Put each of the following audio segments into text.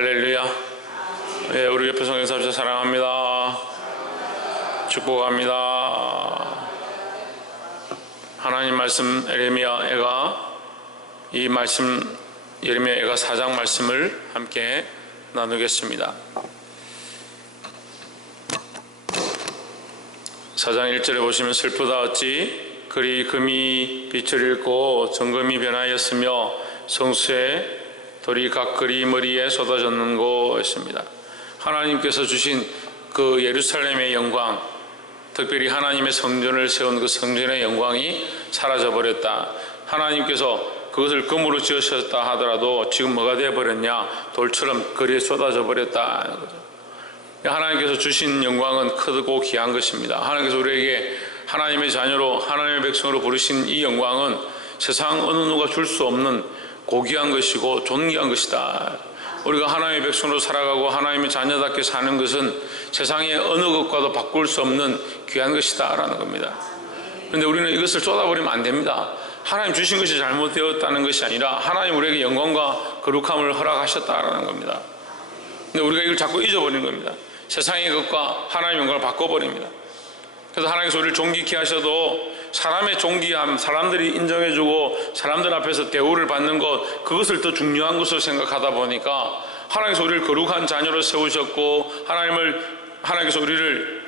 할렐루야. 예, 우리 옆에 성경사님 사랑합니다. 축복합니다. 하나님 말씀 예레미야가 이 말씀 예레미야가 4장 말씀을 함께 나누겠습니다. 4장 1절에 보시면 슬프다 어찌 그리 금이 빛을 잃고 정금이 변하였으며 성수의 돌이 각그리 머리에 쏟아졌는고 했습니다. 하나님께서 주신 그 예루살렘의 영광, 특별히 하나님의 성전을 세운 그 성전의 영광이 사라져버렸다. 하나님께서 그것을 금으로 지으셨다 하더라도 지금 뭐가 되어버렸냐? 돌처럼 거리에 쏟아져 버렸다. 하나님께서 주신 영광은 크고 귀한 것입니다. 하나님께서 우리에게 하나님의 자녀로 하나님의 백성으로 부르신 이 영광은 세상 어느 누가 줄 수 없는 고귀한 것이고 존귀한 것이다. 우리가 하나님의 백성으로 살아가고 하나님의 자녀답게 사는 것은 세상의 어느 것과도 바꿀 수 없는 귀한 것이다 라는 겁니다. 그런데 우리는 이것을 쏟아버리면 안 됩니다. 하나님 주신 것이 잘못되었다는 것이 아니라 하나님 우리에게 영광과 거룩함을 허락하셨다라는 겁니다. 근데 우리가 이걸 자꾸 잊어버리는 겁니다. 세상의 것과 하나님의 영광을 바꿔버립니다. 그래서 하나님께서 우리를 존귀케 하셔도 사람의 존귀함, 사람들이 인정해주고 사람들 앞에서 대우를 받는 것, 그것을 더 중요한 것으로 생각하다 보니까 하나님께서 우리를 거룩한 자녀로 세우셨고 하나님께서 우리를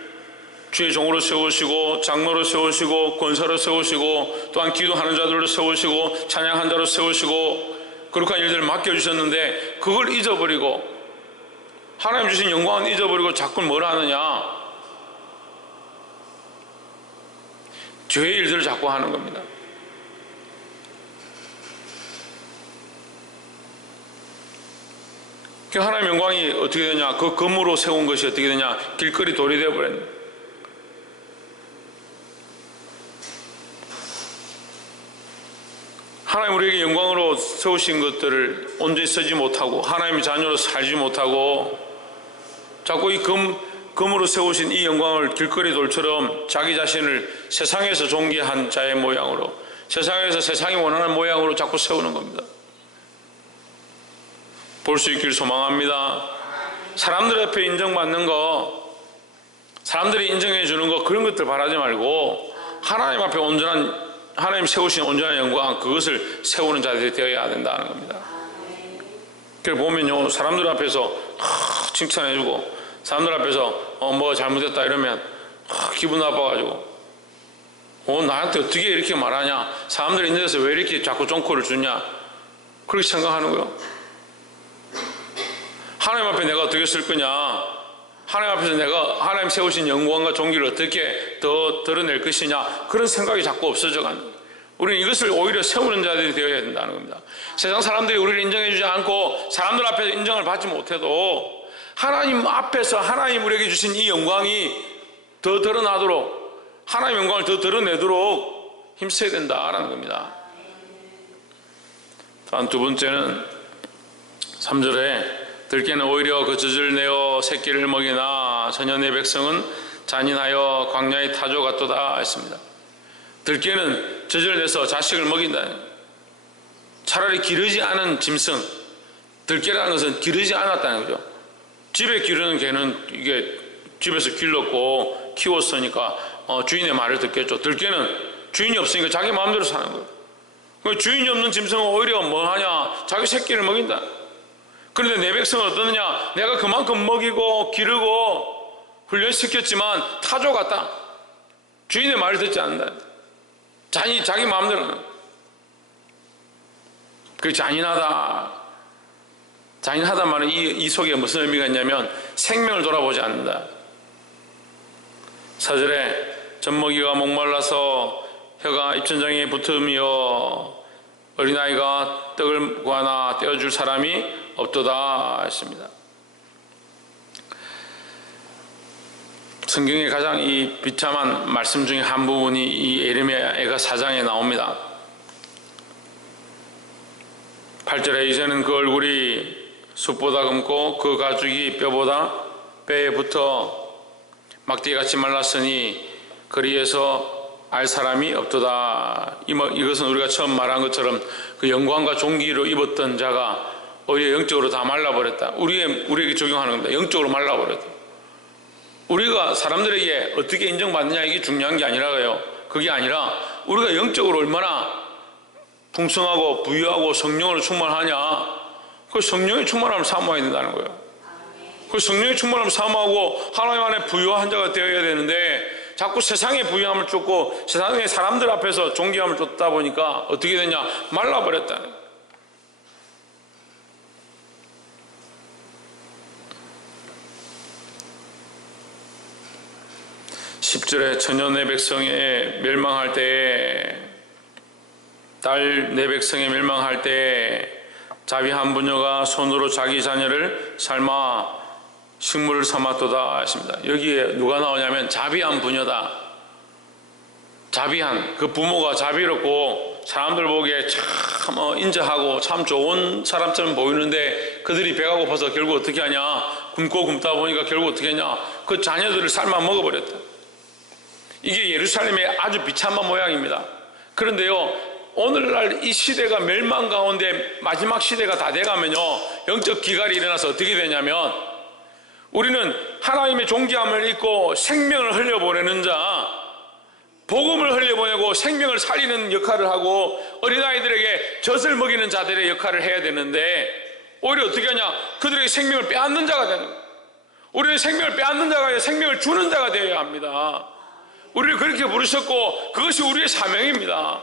주의 종으로 세우시고 장로로 세우시고 권사로 세우시고 또한 기도하는 자들로 세우시고 찬양한 자로 세우시고 거룩한 일들을 맡겨주셨는데 그걸 잊어버리고 하나님 주신 영광은 잊어버리고 자꾸 뭘 하느냐? 죄의 일들을 자꾸 하는 겁니다. 하나님의 영광이 어떻게 되냐? 그 금으로 세운 것이 어떻게 되냐? 길거리 돌이 되어버렸네. 하나님 우리에게 영광으로 세우신 것들을 온전히 쓰지 못하고 하나님의 자녀로 살지 못하고 자꾸 이 금으로 세우신 이 영광을 길거리 돌처럼 자기 자신을 세상에서 존귀한 자의 모양으로 세상에서 세상이 원하는 모양으로 자꾸 세우는 겁니다. 볼 수 있기를 소망합니다. 사람들 앞에 인정받는 거, 사람들이 인정해 주는 거 그런 것들 바라지 말고 하나님 앞에 온전한 하나님 세우신 온전한 영광 그것을 세우는 자들이 되어야 된다는 겁니다. 그래서 보면요 사람들 앞에서 칭찬해주고 사람들 앞에서 뭐 잘못했다 이러면 기분 나빠가지고 나한테 어떻게 이렇게 말하냐, 사람들이 있는 데서 왜 이렇게 자꾸 종코를 주냐 그렇게 생각하는 거예요. 하나님 앞에 내가 어떻게 쓸 거냐, 하나님 앞에서 내가 하나님 세우신 영광과 존귀를 어떻게 더 드러낼 것이냐 그런 생각이 자꾸 없어져가는 거예요. 우리는 이것을 오히려 세우는 자들이 되어야 된다는 겁니다. 세상 사람들이 우리를 인정해 주지 않고 사람들 앞에서 인정을 받지 못해도 하나님 앞에서 하나님 우리에게 주신 이 영광이 더 드러나도록 하나님 영광을 더 드러내도록 힘써야 된다라는 겁니다. 다음 두 번째는 3절에 들깨는 오히려 그 젖을 내어 새끼를 먹이나 전혀 백성은 잔인하여 광야의 타조 같도다 했습니다. 들깨는 젖을 내서 자식을 먹인다. 차라리 기르지 않은 짐승, 들깨라는 것은 기르지 않았다는 거죠. 집에 기르는 개는 이게 집에서 길렀고 키웠으니까 주인의 말을 듣겠죠. 들깨는 주인이 없으니까 자기 마음대로 사는 거예요. 주인이 없는 짐승은 오히려 뭐 하냐? 자기 새끼를 먹인다. 그런데 내 백성은 어떠느냐? 내가 그만큼 먹이고 기르고 훈련시켰지만 타조 같다. 주인의 말을 듣지 않는다. 자기 마음대로 하는 거예요. 그게 잔인하다. 잔인하단 말은 이 속에 무슨 의미가 있냐면 생명을 돌아보지 않는다. 4절에 젖먹이가 목말라서 혀가 입천장에 붙으며 어린아이가 떡을 구하나 떼어줄 사람이 없도다 했습니다. 성경의 가장 이 비참한 말씀 중에 한 부분이 이 예레미야가 4장에 나옵니다. 8절에 이제는 그 얼굴이 숯보다 검고 그 가죽이 뼈보다 뼈에 붙어 막대기같이 말랐으니 거리에서 알 사람이 없도다. 이것은 우리가 처음 말한 것처럼 그 영광과 존귀로 입었던 자가 오히려 영적으로 다 말라버렸다. 우리에게 적용하는 겁니다. 영적으로 말라버렸다. 우리가 사람들에게 어떻게 인정받느냐 이게 중요한 게 아니라요. 그게 아니라 우리가 영적으로 얼마나 풍성하고 부유하고 성령으로 충만하냐. 그 성령의 충만함을 사모해야 된다는 거예요. 그 성령의 충만함을 사모하고 하나님 안에 부유한 자가 되어야 되는데 자꾸 세상의 부유함을 쫓고 세상의 사람들 앞에서 존귀함을 쫓다 보니까 어떻게 되냐? 말라버렸다는 거예요. 10절에 처녀 내 백성에 멸망할 때에 딸 내 백성에 멸망할 때에 자비한 부녀가 손으로 자기 자녀를 삶아 식물을 삼았도다 하십니다. 여기에 누가 나오냐면 자비한 부녀다. 자비한 그 부모가 자비롭고 사람들 보기에 참 인자하고 참 좋은 사람처럼 보이는데 그들이 배가 고파서 결국 어떻게 하냐? 굶고 굶다 보니까 결국 어떻게 하냐? 그 자녀들을 삶아 먹어버렸다. 이게 예루살렘의 아주 비참한 모양입니다. 그런데요, 오늘날 이 시대가 멸망 가운데 마지막 시대가 다 돼가면요, 영적 기갈이 일어나서 어떻게 되냐면 우리는 하나님의 존귀함을 잊고 생명을 흘려보내는 자, 복음을 흘려보내고 생명을 살리는 역할을 하고 어린아이들에게 젖을 먹이는 자들의 역할을 해야 되는데 오히려 어떻게 하냐? 그들에게 생명을 빼앗는 자가 되는 거예요. 우리는 생명을 빼앗는 자가 아니라 생명을 주는 자가 되어야 합니다. 우리를 그렇게 부르셨고 그것이 우리의 사명입니다.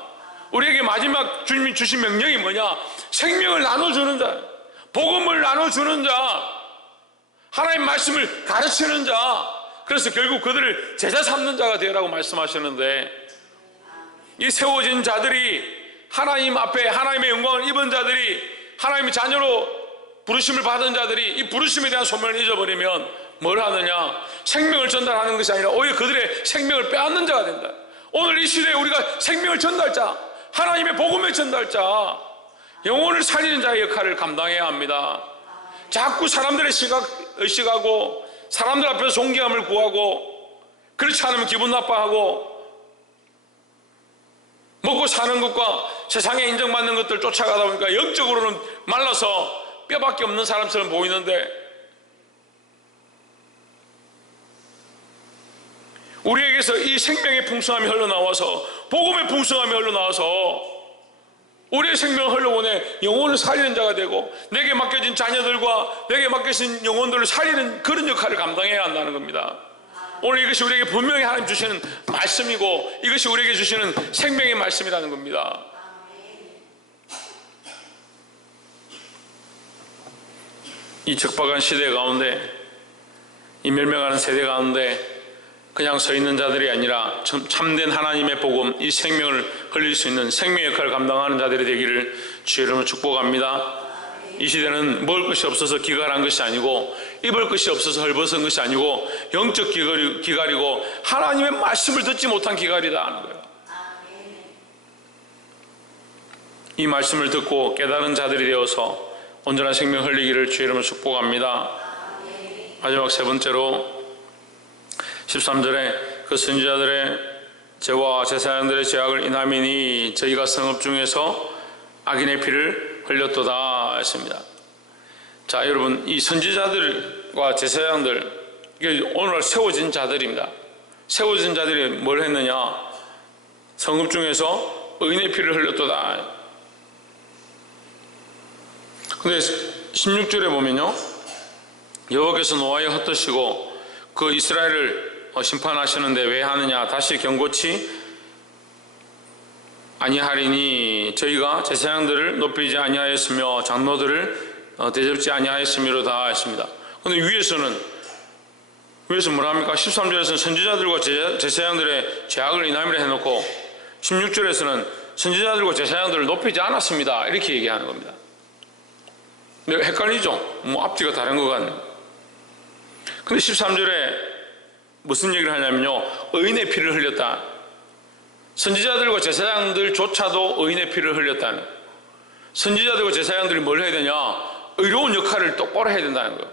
우리에게 마지막 주님이 주신 명령이 뭐냐? 생명을 나눠주는 자, 복음을 나눠주는 자, 하나님 말씀을 가르치는 자. 그래서 결국 그들을 제자 삼는 자가 되라고 말씀하셨는데 이 세워진 자들이 하나님 앞에 하나님의 영광을 입은 자들이 하나님의 자녀로 부르심을 받은 자들이 이 부르심에 대한 소명을 잊어버리면 뭘 하느냐? 생명을 전달하는 것이 아니라 오히려 그들의 생명을 빼앗는 자가 된다. 오늘 이 시대에 우리가 생명을 전달자, 하나님의 복음의 전달자, 영혼을 살리는 자의 역할을 감당해야 합니다. 자꾸 사람들의 의식하고 사람들 앞에서 존귀함을 구하고 그렇지 않으면 기분 나빠하고 먹고 사는 것과 세상에 인정받는 것들 쫓아가다 보니까 영적으로는 말라서 뼈밖에 없는 사람처럼 보이는데 우리에게서 이 생명의 풍성함이 흘러나와서 복음의 풍성함이 흘러나와서 우리의 생명을 흘러보내 영혼을 살리는 자가 되고 내게 맡겨진 자녀들과 내게 맡겨진 영혼들을 살리는 그런 역할을 감당해야 한다는 겁니다. 오늘 이것이 우리에게 분명히 하나님 주시는 말씀이고 이것이 우리에게 주시는 생명의 말씀이라는 겁니다. 이 적박한 시대 가운데, 이 멸망하는 세대 가운데 그냥 서 있는 자들이 아니라 참된 하나님의 복음, 이 생명을 흘릴 수 있는 생명의 역할을 감당하는 자들이 되기를 주의 이름으로 축복합니다. 이 시대는 먹을 것이 없어서 기갈한 것이 아니고 입을 것이 없어서 헐벗은 것이 아니고 영적 기갈이고 하나님의 말씀을 듣지 못한 기갈이다 하는 거예요. 이 말씀을 듣고 깨달은 자들이 되어서 온전한 생명 흘리기를 주의 이름으로 축복합니다. 마지막 세 번째로 13절에 그 선지자들의 죄와 제사장들의 죄악을 인함이니 저희가 성읍 중에서 악인의 피를 흘렸도다 했습니다. 자, 여러분, 이 선지자들과 제사장들, 이게 오늘날 세워진 자들입니다. 세워진 자들이 뭘 했느냐? 성읍 중에서 의인의 피를 흘렸도다. 근데 16절에 보면요, 여호와께서 노아에 헛되시고 그 이스라엘을 심판하시는데 왜 하느냐? 다시 경고치 아니하리니 저희가 제사장들을 높이지 아니하였으며 장로들을 대접지 아니하였음이로다 했습니다. 그런데 위에서 뭐라 합니까? 13절에서는 선지자들과 제사장들의 죄악을 인함이라 해놓고 16절에서는 선지자들과 제사장들을 높이지 않았습니다 이렇게 얘기하는 겁니다. 근데 헷갈리죠? 뭐 앞뒤가 다른 것 같네. 근데 13절에 무슨 얘기를 하냐면요, 의인의 피를 흘렸다. 선지자들과 제사장들조차도 의인의 피를 흘렸다는, 선지자들과 제사장들이 뭘 해야 되냐? 의로운 역할을 똑바로 해야 된다는 거예요.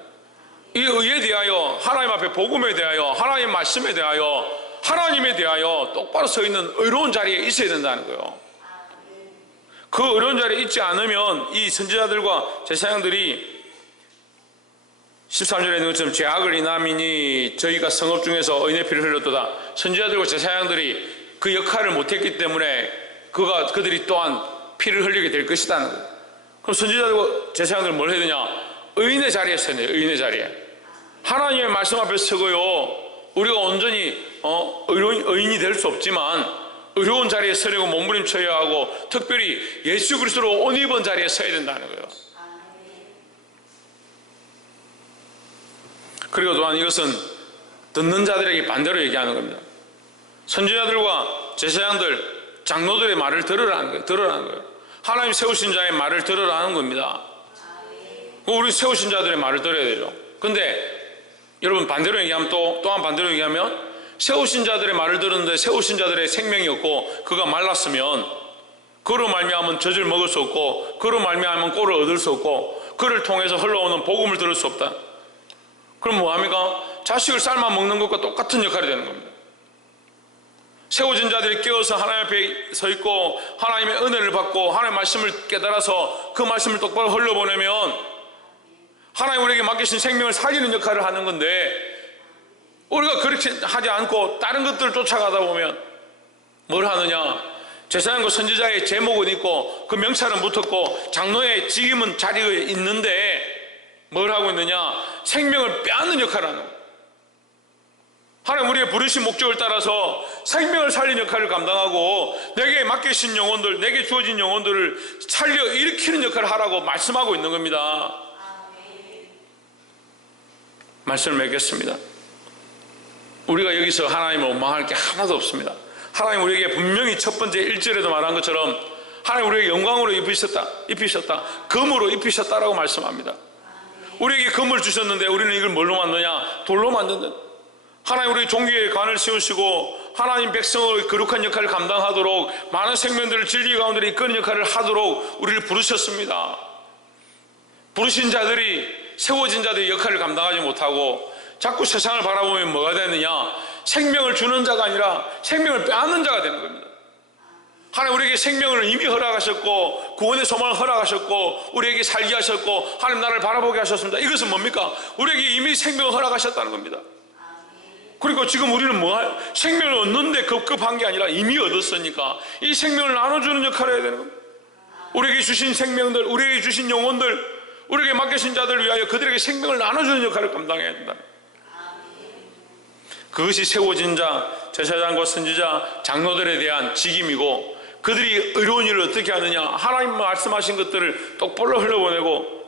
이 의에 대하여, 하나님 앞에 복음에 대하여, 하나님 말씀에 대하여, 하나님에 대하여 똑바로 서 있는 의로운 자리에 있어야 된다는 거예요. 그 어려운 자리에 있지 않으면 이 선지자들과 제사장들이 13절에 있는 것처럼 죄악을 인함이니 저희가 성읍 중에서 의인의 피를 흘렸도다. 선지자들과 제사장들이 그 역할을 못했기 때문에 그들이 또한 피를 흘리게 될 것이다는 거예요. 그럼 선지자들과 제사장들은 뭘 해야 되냐? 의인의 자리에 서야 돼요. 의인의 자리에. 하나님의 말씀 앞에 서고요, 우리가 온전히 의인이 될 수 없지만 의로운 자리에 서려고 몸부림쳐야 하고, 특별히 예수 그리스도로 옷 입은 자리에 서야 된다는 거예요. 그리고 또한 이것은 듣는 자들에게 반대로 얘기하는 겁니다. 선지자들과 제사장들, 장로들의 말을 들으라는 거예요. 하나님 세우신 자의 말을 들으라는 겁니다. 우리 세우신 자들의 말을 들어야 되죠. 근데 여러분, 반대로 얘기하면 또한 반대로 얘기하면, 세우신 자들의 말을 들었는데 세우신 자들의 생명이 없고 그가 말랐으면 그로 말미암은 젖을 먹을 수 없고 그로 말미암은 꼴을 얻을 수 없고 그를 통해서 흘러오는 복음을 들을 수 없다. 그럼 뭐합니까? 자식을 삶아 먹는 것과 똑같은 역할이 되는 겁니다. 세워진 자들이 깨어서 하나님 앞에 서 있고 하나님의 은혜를 받고 하나님의 말씀을 깨달아서 그 말씀을 똑바로 흘려보내면 하나님 우리에게 맡기신 생명을 살리는 역할을 하는 건데, 우리가 그렇게 하지 않고 다른 것들을 쫓아가다 보면 뭘 하느냐? 제사장과 선지자의 제목은 있고 그 명찰은 붙었고 장로의 직임은 자리에 있는데 뭘 하고 있느냐? 생명을 빼앗는 역할을 하는 거예요. 하나님 우리의 부르신 목적을 따라서 생명을 살리는 역할을 감당하고 내게 맡기신 영혼들, 내게 주어진 영혼들을 살려 일으키는 역할을 하라고 말씀하고 있는 겁니다. 말씀을 맺겠습니다. 우리가 여기서 하나님을 원망할 게 하나도 없습니다. 하나님 우리에게 분명히 첫 번째 1절에도 말한 것처럼 하나님 우리에게 영광으로 입히셨다, 금으로 입히셨다라고 말씀합니다. 우리에게 금을 주셨는데 우리는 이걸 뭘로 만드냐? 돌로 만든다. 하나님 우리 종교의 관을 세우시고 하나님 백성의 거룩한 역할을 감당하도록 많은 생명들을 진리 가운데 이끄는 역할을 하도록 우리를 부르셨습니다. 부르신 자들이, 세워진 자들이 역할을 감당하지 못하고 자꾸 세상을 바라보면 뭐가 되느냐? 생명을 주는 자가 아니라 생명을 빼앗는 자가 되는 겁니다. 하나님 우리에게 생명을 이미 허락하셨고 구원의 소망을 허락하셨고 우리에게 살게 하셨고 하나님 나라를 바라보게 하셨습니다. 이것은 뭡니까? 우리에게 이미 생명을 허락하셨다는 겁니다. 그리고 지금 우리는 생명을 얻는데 급급한 게 아니라 이미 얻었으니까 이 생명을 나눠주는 역할을 해야 되는 겁니다. 우리에게 주신 생명들, 우리에게 주신 영혼들, 우리에게 맡기신 자들을 위하여 그들에게 생명을 나눠주는 역할을 감당해야 된다. 그것이 세워진 자, 제사장과 선지자, 장로들에 대한 직임이고, 그들이 의로운 일을 어떻게 하느냐? 하나님 말씀하신 것들을 똑바로 흘려보내고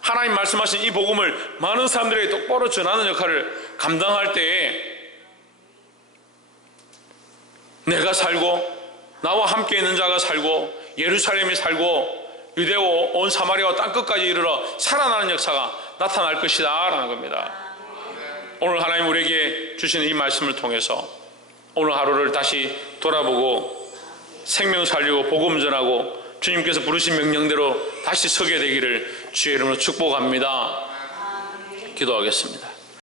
하나님 말씀하신 이 복음을 많은 사람들에게 똑바로 전하는 역할을 감당할 때에 내가 살고 나와 함께 있는 자가 살고 예루살렘이 살고 유대와 온 사마리아와 땅끝까지 이르러 살아나는 역사가 나타날 것이다 라는 겁니다. 오늘 하나님 우리에게 주시는 이 말씀을 통해서 오늘 하루를 다시 돌아보고 생명 살리고 복음 전하고 주님께서 부르신 명령대로 다시 서게 되기를 주의 이름으로 축복합니다. 기도하겠습니다.